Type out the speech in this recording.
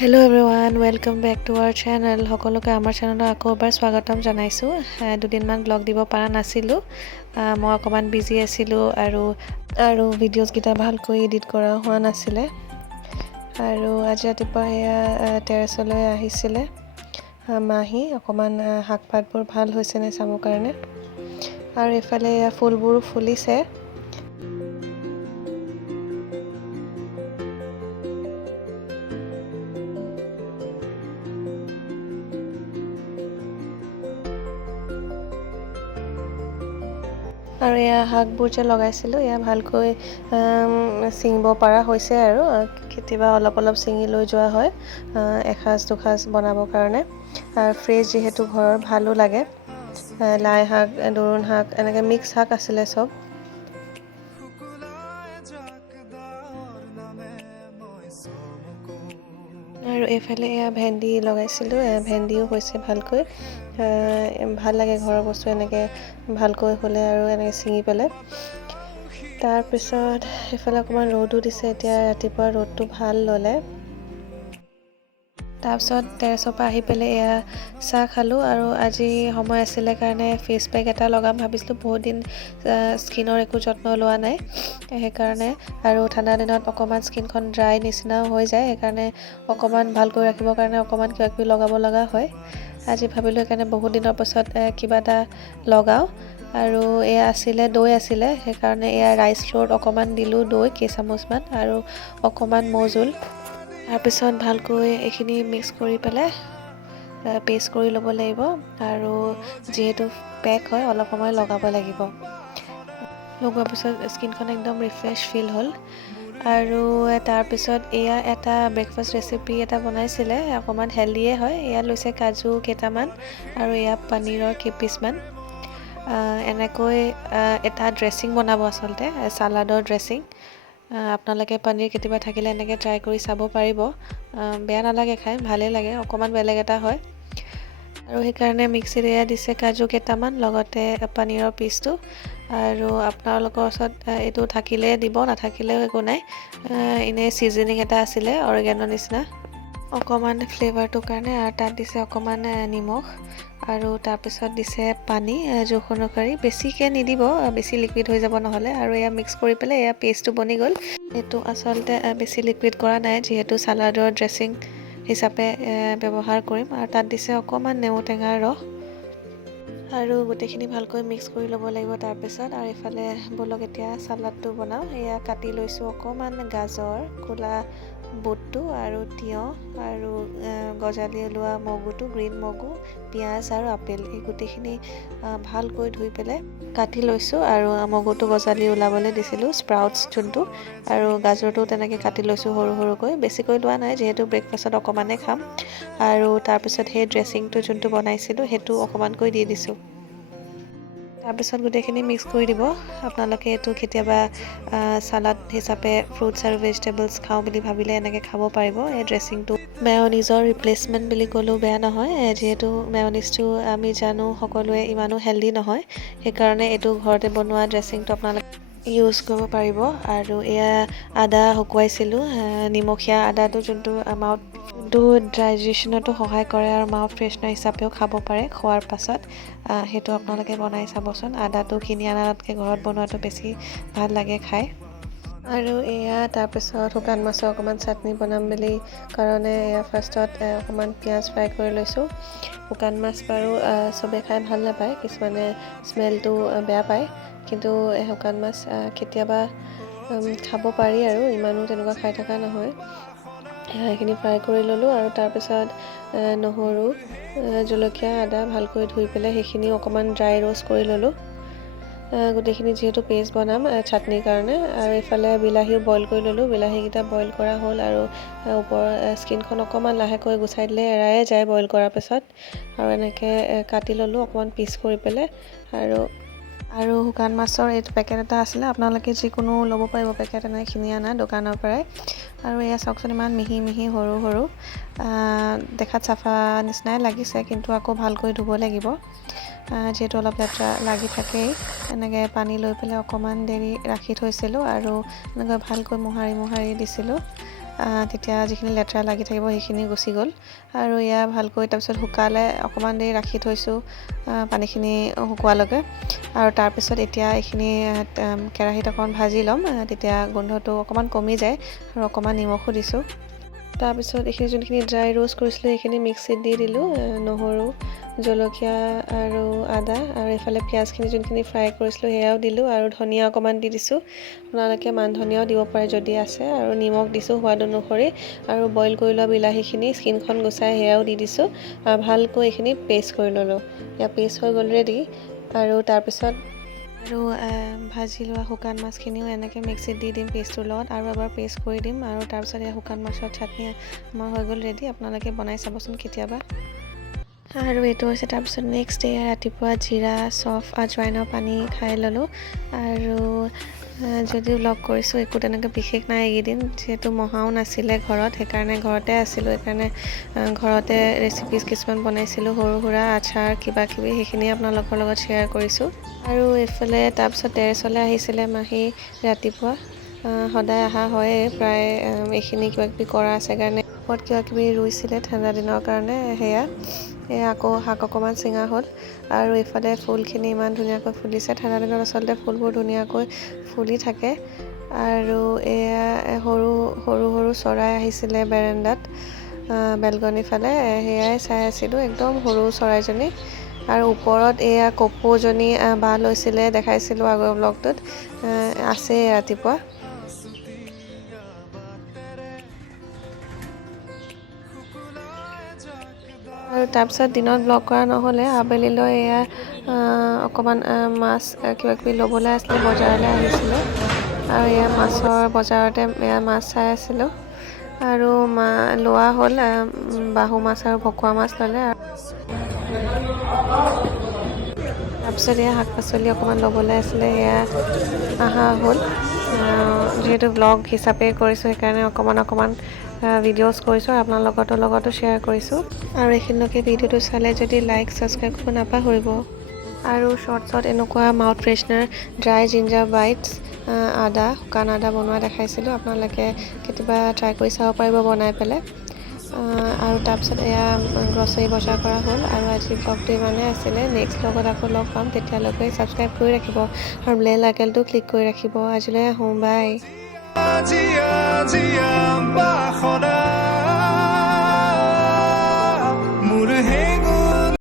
Hello' everyone, welcome back to our channel. সকলোকে আমাৰ চেনেলত আকৌ এবাৰ স্বাগতম জনাইছোঁ। দুদিনমান ব্লগ দিব পৰা নাছিলোঁ, মই অকণমান বিজি আছিলোঁ আৰু ভিডিঅ'ছকেইটা ভালকৈ এডিট কৰা হোৱা নাছিলে। আৰু আজি ৰাতিপুৱা সেয়া টেৰেছলৈ আহিছিলে মাহী, অকণমান শাক পাতবোৰ ভাল হৈছেনে চাবৰ কাৰণে। আৰু এইফালে ফুলবোৰো ফুলিছে। আৰু এয়া শাকবোৰ যে লগাইছিলোঁ, এয়া ভালকৈ ছিঙিব পৰা হৈছে। আৰু কেতিয়াবা অলপ অলপ ছিঙি লৈ যোৱা হয় এসাঁজ দুসাঁজ বনাবৰ কাৰণে। আৰু ফ্ৰেছ যিহেতু ঘৰৰ, ভালো লাগে। লাই শাক, দৰুণ শাক, এনেকৈ মিক্স শাক আছিলে চব। আৰু এইফালে এয়া ভেন্দি লগাইছিলোঁ, ভেন্দিও হৈছে ভালকৈ। ভাল লাগে ঘৰৰ বস্তু এনেকৈ ভালকৈ হ'লে আৰু এনেকৈ ছিঙি পেলাই। তাৰপিছত এইফালে অকণমান ৰ'দো দিছে, এতিয়া ৰাতিপুৱা ৰ'দটো ভাল ল'লে। তাৰপিছত টেৰেছৰ পৰা আহি পেলাই এয়া চাহ খালোঁ। আৰু আজি সময় আছিলে কাৰণে ফেচ পেক এটা লগাম ভাবিছিলোঁ। বহুত দিন স্কিনৰ একো যত্ন লোৱা নাই, সেইকাৰণে। আৰু ঠাণ্ডা দিনত অকণমান স্কিনখন ড্ৰাই নিচিনাও হৈ যায়, সেইকাৰণে অকণমান ভালকৈ ৰাখিবৰ কাৰণে অকণমান কিবা কিবি লগাব লগা হয়। আজি ভাবিলোঁ সেইকাৰণে বহুত দিনৰ পাছত কিবা এটা লগাওঁ। আৰু এয়া আছিলে, দৈ আছিলে, সেইকাৰণে এয়া ৰাইচ ফ্ল'ৰত অকণমান দিলোঁ দৈ কেইচামুচমান আৰু অকণমান মৌজোল। তাৰপিছত ভালকৈ এইখিনি মিক্স কৰি পেলাই পেষ্ট কৰি ল'ব লাগিব। আৰু যিহেতু পেক হয়, অলপ সময় লগাব লাগিব। লগোৱাৰ পিছত স্কিনখন একদম ৰিফ্ৰেছ ফিল হ'ল। আৰু তাৰপিছত এয়া এটা ব্ৰেকফাষ্ট ৰেচিপি এটা বনাইছিলে, অকণমান হেল্ডিয়ে হয়। এয়া লৈছে কাজু কেইটামান আৰু এয়া পনীৰৰ কেইপিচমান। এনেকৈ এটা ড্ৰেছিং বনাব, আচলতে চালাডৰ ড্ৰেছিং। আপোনালোকে পনীৰ কেতিয়াবা থাকিলে এনেকৈ ট্ৰাই কৰি চাব পাৰিব। বেয়া নালাগে খাই, ভালেই লাগে, অকণমান বেলেগ এটা হয়। আৰু সেইকাৰণে মিক্সিত এয়া দিছে কাজু কেইটামান, লগতে পনীৰৰ পিচটো। আৰু আপোনালোকৰ ওচৰত এইটো থাকিলে দিব, নাথাকিলেও একো নাই। এনেই ছিজনিং এটা আছিলে অৰিগেনৰ নিচিনা, অকণমান ফ্লেভাৰটোৰ কাৰণে। আৰু তাত দিছে অকণমান নিমখ, আৰু তাৰপিছত দিছে পানী জোখ অনুসৰি। বেছিকৈ নিদিব, বেছি লিকুইড হৈ যাব নহ'লে। আৰু এয়া মিক্স কৰি পেলাই এয়া পেষ্টটো বনি গ'ল। এইটো আচলতে বেছি লিকুইড কৰা নাই, যিহেতু চালাডৰ ড্ৰেছিং হিচাপে ব্যৱহাৰ কৰিম। আৰু তাত দিছে অকণমান নেমু টেঙাৰ ৰস। আৰু গোটেইখিনি ভালকৈ মিক্স কৰি ল'ব লাগিব তাৰপিছত। আৰু এইফালে ব'লক এতিয়া চালাডটো বনাওঁ। এয়া কাটি লৈছোঁ অকণমান গাজৰ, ক'লা বুটটো আৰু তিয়ঁহ আৰু গজালি ওলোৱা মগুটো, গ্ৰীণ মগু, পিঁয়াজ আৰু আপেল, এই গোটেইখিনি ভালকৈ ধুই পেলাই কাটি লৈছোঁ। আৰু মগুটো গজালি ওলাবলৈ দিছিলোঁ, স্প্ৰাউটছ যোনটো। আৰু গাজৰটো তেনেকৈ কাটি লৈছোঁ সৰু সৰুকৈ, বেছিকৈ লোৱা নাই, যিহেতু ব্ৰেকফাষ্টত অকণমানেই খাম। আৰু তাৰপিছত সেই ড্ৰেছিংটো যোনটো বনাইছিলোঁ, সেইটো অকণমানকৈ দি দিছোঁ। তাৰপিছত গোটেইখিনি মিক্স কৰি দিব। আপোনালোকে এইটো কেতিয়াবা চালাড হিচাপে ফ্ৰুটছ আৰু ভেজিটেবলছ খাওঁ বুলি ভাবিলে এনেকৈ খাব পাৰিব। এই ড্ৰেছিংটো মেয়নিজৰ ৰিপ্লেচমেণ্ট বুলি ক'লেও বেয়া নহয়, যিহেতু মেয়নিজটো আমি জানো সকলোৱে ইমানো হেল্ডি নহয়। সেইকাৰণে এইটো ঘৰতে বনোৱা ড্ৰেছিংটো আপোনালোকে ইউজ কৰিব পাৰিব। আৰু এয়া আদা শুকুৱাইছিলোঁ, নিমখীয়া আদাটো, যোনটো মাউথটো ডাইজেশ্যনতো সহায় কৰে আৰু মাউথ ফ্ৰেছনাৰ হিচাপেও খাব পাৰে খোৱাৰ পাছত। সেইটো আপোনালোকে বনাই চাবচোন। আদাটো কিনি আনাতকৈ ঘৰত বনোৱাটো বেছি ভাল লাগে খাই। আৰু এয়া তাৰপিছত শুকান মাছৰ অকণমান চাটনি বনাম বুলি কাৰণে এয়া ফাৰ্ষ্টত অকণমান পিঁয়াজ ফ্ৰাই কৰি লৈছোঁ। শুকান মাছ বাৰু চবেই খাই ভাল নাপায়, কিছুমানে স্মেলটো বেয়া পায়, কিন্তু শুকান মাছ কেতিয়াবা খাব পাৰি, আৰু ইমানো তেনেকুৱা খাই থকা নহয়। সেইখিনি ফ্ৰাই কৰি ল'লোঁ। আৰু তাৰপিছত নহৰু, জলকীয়া, আদা ভালকৈ ধুই পেলাই সেইখিনিও অকণমান ড্ৰাই ৰ'ষ্ট কৰি ল'লোঁ। গোটেইখিনি যিহেতু পেষ্ট বনাম চাটনিৰ কাৰণে। আৰু এইফালে বিলাহীও বইল কৰি ল'লোঁ। বিলাহীকেইটা বইল কৰা হ'ল, আৰু ওপৰৰ স্কিনখন অকণমান লাহেকৈ গুচাই দিলে এৰায়ে যায় বইল কৰাৰ পিছত। আৰু এনেকৈ কাটি ল'লোঁ অকণমান পিচ কৰি পেলাই। আৰু শুকান মাছৰ এইটো পেকেট এটা আছিলে, আপোনালোকে যিকোনো ল'ব পাৰিব পেকেট, এনেকৈ কিনি অনা দোকানৰ পৰাই। আৰু এয়া চাওকচোন, ইমান মিহি মিহি সৰু সৰু, দেখাত চাফা নিচিনাই লাগিছে, কিন্তু আকৌ ভালকৈ ধুব লাগিব, যিহেতু অলপ লেতেৰা লাগি থাকেই। এনেকৈ পানী লৈ পেলাই অকণমান দেৰি ৰাখি থৈছিলোঁ, আৰু এনেকৈ ভালকৈ মোহাৰি মোহাৰি দিছিলোঁ। তেতিয়া যিখিনি লেতেৰা লাগি থাকিব সেইখিনি গুচি গ'ল আৰু এয়া ভালকৈ তাৰপিছত শুকালে অকণমান দেৰি ৰাখি থৈছোঁ পানীখিনি শুকোৱালৈকে আৰু তাৰপিছত এতিয়া এইখিনি কেৰাহীত অকণমান ভাজি ল'ম তেতিয়া গোন্ধটো অকণমান কমি যায় আৰু অকণমান নিমখো দিছোঁ তাৰপিছত এইখিনি যোনখিনি ড্ৰাই ৰোষ্ট কৰিছিলোঁ সেইখিনি মিক্সিত দি দিলোঁ নহৰু জলকীয়া আৰু আদা আৰু এইফালে পিঁয়াজখিনি যোনখিনি ফ্ৰাই কৰিছিলোঁ সেয়াও দিলোঁ আৰু ধনিয়া অকণমান দি দিছোঁ আপোনালোকে মান ধনিয়াও দিব পাৰে যদি আছে আৰু নিমখ দিছোঁ সোৱাদ অনুসৰি আৰু বইল কৰি লোৱা বিলাহীখিনি স্কিনখন গুচাই সেয়াও দি দিছোঁ ভালকৈ এইখিনি পেষ্ট কৰি ল'লোঁ এতিয়া পেষ্ট হৈ গ'ল ৰেডি আৰু তাৰপিছত আৰু ভাজি লোৱা শুকান মাছখিনিও এনেকৈ মিক্সিত দি দিম পেষ্টটোৰ লগত আৰু এবাৰ পেষ্ট কৰি দিম আৰু তাৰপিছত এই শুকান মাছৰ চাটনি আমাৰ হৈ গ'ল ৰেডি আপোনালোকে বনাই চাবচোন কেতিয়াবা আৰু এইটো হৈছে তাৰপিছত নেক্সট ডে ৰাতিপুৱা জিৰা চফ আজৱাইনৰ পানী খাই ল'লোঁ আৰু যদিও লগ কৰিছোঁ একো তেনেকৈ বিশেষ নাই এইকেইদিন যিহেতু মহাও নাছিলে ঘৰত সেইকাৰণে ঘৰতে আছিলোঁ সেইকাৰণে ঘৰতে ৰেচিপিজ কিছুমান বনাইছিলোঁ সৰু সুৰা আচাৰ কিবা কিবি সেইখিনি আপোনালোকৰ লগত শ্বেয়াৰ কৰিছোঁ আৰু এইফালে তাৰপিছত টেৰেছলৈ আহিছিলে মাহী ৰাতিপুৱা সদায় অহা হয়ে প্ৰায় এইখিনি কিবা কিবি কৰা আছে কাৰণে ওপৰত কিবা কিবি ৰুইছিলে ঠাণ্ডা দিনৰ কাৰণে সেয়া আকৌ শাক অকণমান ছিঙা হ'ল আৰু এইফালে ফুলখিনি ইমান ধুনীয়াকৈ ফুলিছে ঠাণ্ডা দিনত আচলতে ফুলবোৰ ধুনীয়াকৈ ফুলি থাকে আৰু এয়া সৰু সৰু চৰাই আহিছিলে বেৰেণ্ডাত বেলকনিৰ ফালে সেয়াই চাই আছিলোঁ একদম সৰু চৰাইজনী আৰু ওপৰত এয়া কপৌজনী বাঁহ লৈছিলে দেখাইছিলোঁ আগৰ ব্লগটোত আছে ৰাতিপুৱা আৰু তাৰপিছত দিনত ব্লগ কৰা নহ'লে আবেলিলৈ এয়া অকণমান মাছ কিবা কিবি ল'বলৈ আছিলে বজাৰলৈ আহিছিলোঁ আৰু এয়া মাছৰ বজাৰতে এয়া মাছ চাই আছিলোঁ আৰু লোৱা হ'ল বাহু মাছ আৰু ভকুৱা মাছ ল'লে আৰু তাৰপিছত এয়া শাক পাচলি অকণমান ল'বলৈ আছিলে সেয়া অহা হ'ল যিহেতু ব্লগ হিচাপে কৰিছোঁ সেইকাৰণে অকণমান ভিডিঅ'জ কৰিছোঁ আৰু আপোনালোকৰ লগতো শ্বেয়াৰ কৰিছোঁ আৰু এইখিনিলৈকে ভিডিঅ'টো চালে যদি লাইক ছাবস্ক্ৰাইব কৰিব নাপাহৰিব আৰু শ্বৰ্টছত এনেকুৱা mouth freshener dry ginger bites আদা শুকান আদা বনোৱা দেখাইছিলোঁ আপোনালোকে কেতিয়াবা ট্ৰাই কৰি চাব পাৰিব বনাই পেলাই আৰু তাৰপিছত এয়া গ্ৰচাৰী বজাৰ কৰা হ'ল আৰু আজি ব্লগটো ইমানেই আছিলে নেক্সট ব্লগত আকৌ লগ পাম তেতিয়ালৈকে ছাবস্ক্ৰাইব কৰি ৰাখিব আৰু বেল আইকনটো ক্লিক কৰি ৰাখিব আজিলৈ আহোঁ বাই